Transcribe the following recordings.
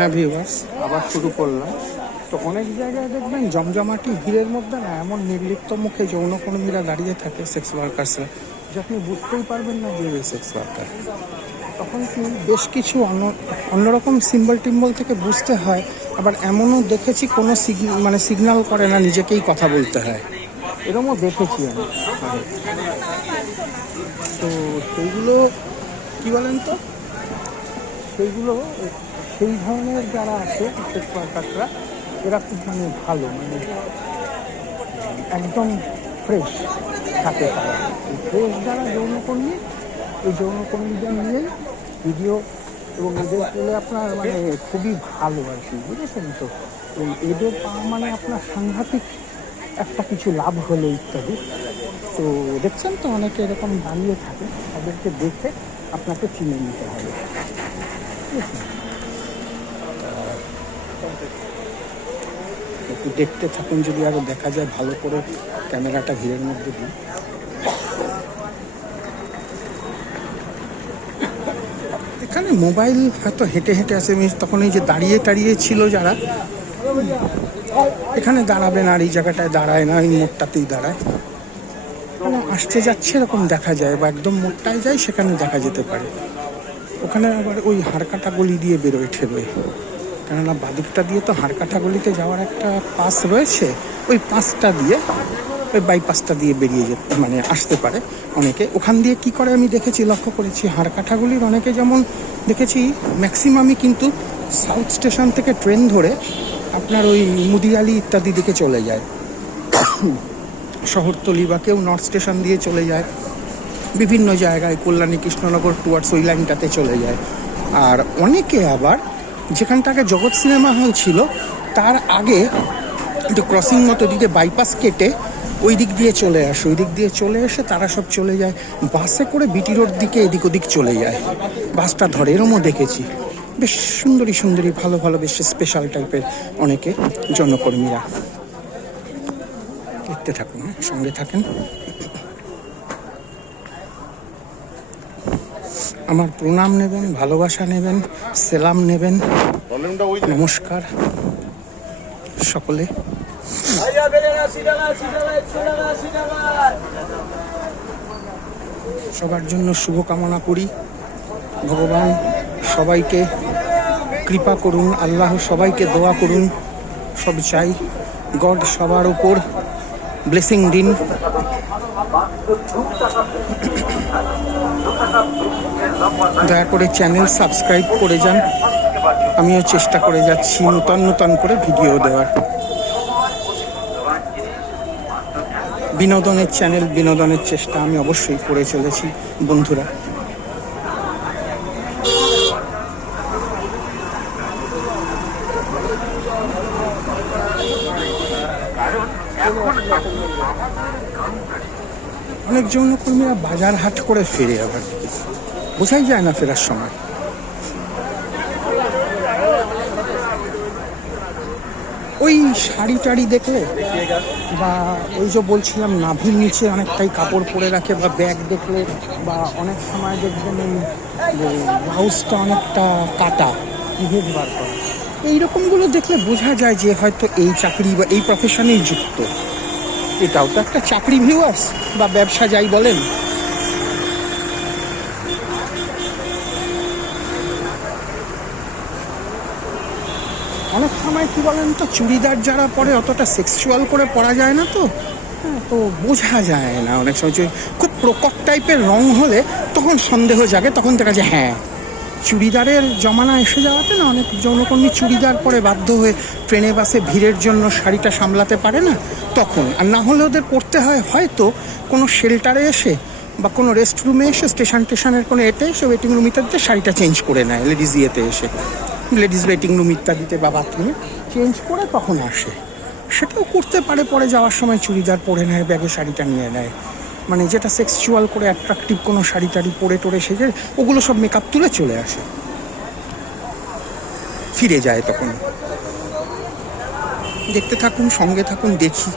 হ্যাঁ ভিউয়ার্স, আবার শুরু করলাম। তো অনেক জায়গায় দেখবেন জমজমাটি ভিড়ের মধ্যে না এমন নির্লিপ্ত মুখে যৌনকর্মীরা দাঁড়িয়ে থাকে, সেক্স ওয়ার্কার্সরা, যে আপনি বুঝতেই পারবেন না যে সেক্স ওয়ার্কার। তখন কি বেশ কিছু অন্যরকম সিম্বল টিম্বল থেকে বুঝতে হয়। আবার এমনও দেখেছি কোনো সিগন্যাল করে না, নিজেকেই কথা বলতে হয়, এরকমও দেখেছি আমি। তো সেইগুলো কি বলেন তো, সেইগুলো সেই ধরনের যারা আছে সেক্স ওয়ার্কাররা, এরা খুব ভালো, একদম ফ্রেশ থাকে তারা। এই ফ্রেশ যারা যৌনকর্মী, এই যৌনকর্মীদের নিয়েই ভিডিও, এবং এদের পেলে আপনার খুবই ভালো আর কি, বুঝেছেন তো। এদের পাওয়া আপনার সাংঘাতিক একটা কিছু লাভ হলো ইত্যাদি। তো দেখছেন তো অনেকে এরকম দাঁড়িয়ে থাকে, তাদেরকে দেখে আপনাকে চিনে নিতে হবে, বুঝেছেন। একটু দেখতে থাকুন, যদি আরো দেখা যায় ভালো করে ক্যামেরাটা ভিড়ের মধ্যে দিই। এখানে মোবাইল হয়তো হেঁটে হেঁটে আসে, তখন এই যে দাঁড়িয়ে ছিল যারা, এখানে দাঁড়াবে না, আর এই জায়গাটায় দাঁড়ায় না, এই মোড়টাতেই দাঁড়ায়। মানে আসতে যাচ্ছে এরকম দেখা যায়, বা একদম মোড়টায় যায় সেখানে দেখা যেতে পারে। ওখানে আবার ওই হাড়কাটা গলি দিয়ে বেরোয় ঠেলোয়, কেননা বাদিকটা দিয়ে তো হাড়কাটা গলিতে যাওয়ার একটা পাস রয়েছে, ওই পাসটা দিয়ে, ওই বাইপাসটা দিয়ে বেরিয়ে যেতে আসতে পারে অনেকে। ওখান দিয়ে কি করে আমি দেখেছি, লক্ষ্য করেছি, হাড়কাঠাগুলির অনেকে যেমন দেখেছি, ম্যাক্সিমামই কিন্তু সাউথ স্টেশন থেকে ট্রেন ধরে আপনার ওই মুদিয়ালি ইত্যাদি দিকে চলে যায়, শহরতলি, বা কেউ নর্থ স্টেশন দিয়ে চলে যায়, বিভিন্ন জায়গায় কল্যাণী কৃষ্ণনগর টুয়ার্ডস ওই লাইনটাতে চলে যায়। আর অনেকে আবার যেখানটাকে জগৎ সিনেমা হল ছিল তার আগে একটু ক্রসিং মতো দিকে বাইপাস কেটে ওই দিক দিয়ে চলে আসে, ওই দিক দিয়ে চলে এসে তারা সব চলে যায় বাসে করে বিটি রোড দিকে, এদিক ওদিক চলে যায়, বাসটা ধরে। এরমও দেখেছি, বেশ সুন্দরী ভালো বেশ স্পেশাল টাইপের অনেকে জনকর্মীরা। দেখতে থাকুন, সঙ্গে থাকেন। আমার প্রণাম নেবেন, ভালোবাসা নেবেন, সেলাম নেবেন, নমস্কার সকলে। সবার জন্য শুভকামনা করি, ভগবান সবাইকে কৃপা করুন, আল্লাহ সবাইকে দোয়া করুন, সব চাই গড সবার উপর ব্লেসিং দিন। দয়া করে চ্যানেল সাবস্ক্রাইব করে যান, আমিও চেষ্টা করে যাচ্ছি নূতন করে ভিডিও দেওয়ার। বিনোদনের চ্যানেল, বিনোদনের চেষ্টা আমি অবশ্যই করে চলেছি বন্ধুরা। অনেক যৌনকর্মীরা বাজার হাট করে ফিরে, আবার বোঝাই যায় না ফেরার সময়। ওই শাড়ি টাড়ি দেখলে, বা ওই যে বলছিলাম নাভির নিচে অনেকটাই কাপড় পরে রাখে, বা ব্যাগ দেখলে, বা অনেক সময় দেখবেন এই ব্লাউজটা অনেকটা কাটা, ইভেজ বার করা, এইরকমগুলো দেখলে বোঝা যায় যে হয়তো এই চাকরি বা এই প্রফেশনেই যুক্ত। এটাও তো একটা চাকরি ভিউয়ার্স, বা ব্যবসা যাই বলেন। অনেক সময় কি বলেন তো, চুড়িদার যারা পরে অতটা সেক্সুয়াল করে পরা যায় না, তো তো বোঝা যায় না অনেক সময়। খুব প্রকট টাইপের রং হলে তখন সন্দেহ জাগে, তখন দেখা যায় হ্যাঁ, চুড়িদারের জমানা এসে যাওয়াতে না অনেক যৌনকর্মী চুড়িদার পরে বাধ্য হয়ে ট্রেনে বাসে ভিড়ের জন্য শাড়িটা সামলাতে পারে না তখন। আর না হলে ওদের করতে হয় হয়তো কোনো শেল্টারে এসে বা কোনো রেস্টরুমে এসে, স্টেশনের কোনো এতে এসে, ওয়েটিং রুম ইত্যাদিতে শাড়িটা চেঞ্জ করে নেয়, লেডিস ইয়েতে এসে, লেডিস ওয়েটিং রুম ইত্যাদিতে বা বাথরুমে চেঞ্জ করে তখন আসে। সেটাও করতে পারে, পরে যাওয়ার সময় চুড়িদার পরে নেয়, ব্যাগে শাড়িটা নিয়ে নেয়, যেটা সেক্সুয়াল করে অ্যাট্রাকটিভ কোনো শাড়ি টাড়ি পরে টোরে সেজে ওগুলো সব মেকআপ তুলে চলে আসে, ফিরে যায় তখন। দেখতে থাকুন, সঙ্গে থাকুন, দেখি।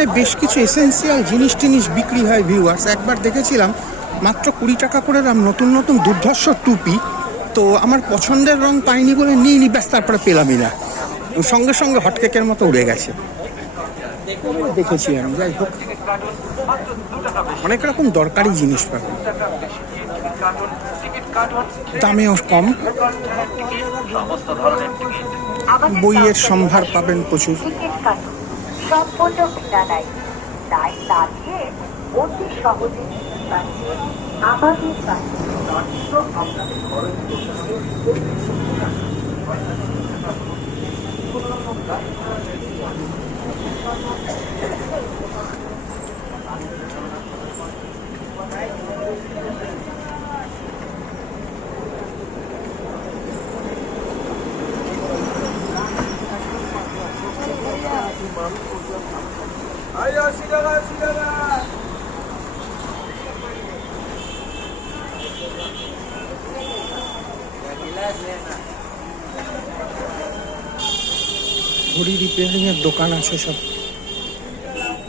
এখানে বেশ কিছু এসেন্সিয়াল জিনিস টিনিস বিক্রি হয় ভিউয়ার্স। একবার দেখেছিলাম মাত্র 20 টাকা করে দাম নতুন নতুন দুর্ধর্ষ টুপি। তো আমার পছন্দের রং পাইনি বলে নিইনি, ব্যাস তারপরে পেলামই না, সঙ্গে সঙ্গে হটকেকের মতো উড়ে গেছে। দেখেছি আমি, যাই হোক অনেক রকম দরকারি জিনিস পাবেন, দামেও কম, বইয়ের সম্ভার পাবেন প্রচুর। সম্পূর্ণ বিনা নাই, তাই না দিয়ে অতি সহজে আমাদের ঘড়ি রিপেয়ারিং এর দোকান আছে, সব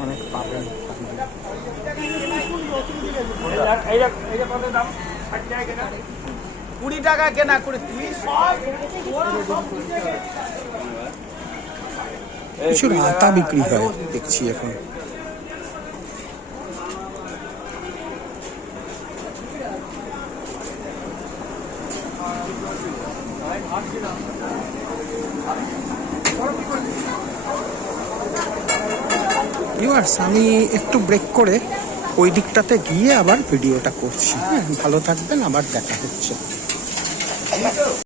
অনেক পাবেন। 20 টাকা কেনা করে 30। কিছু আতা বিক্রি হয় দেখছি এখন। ভিউয়ার্স, আমি একটু ব্রেক করে ওই দিকটাতে গিয়ে আবার ভিডিওটা করছি। হ্যাঁ, ভালো থাকবেন, আবার দেখা হচ্ছে।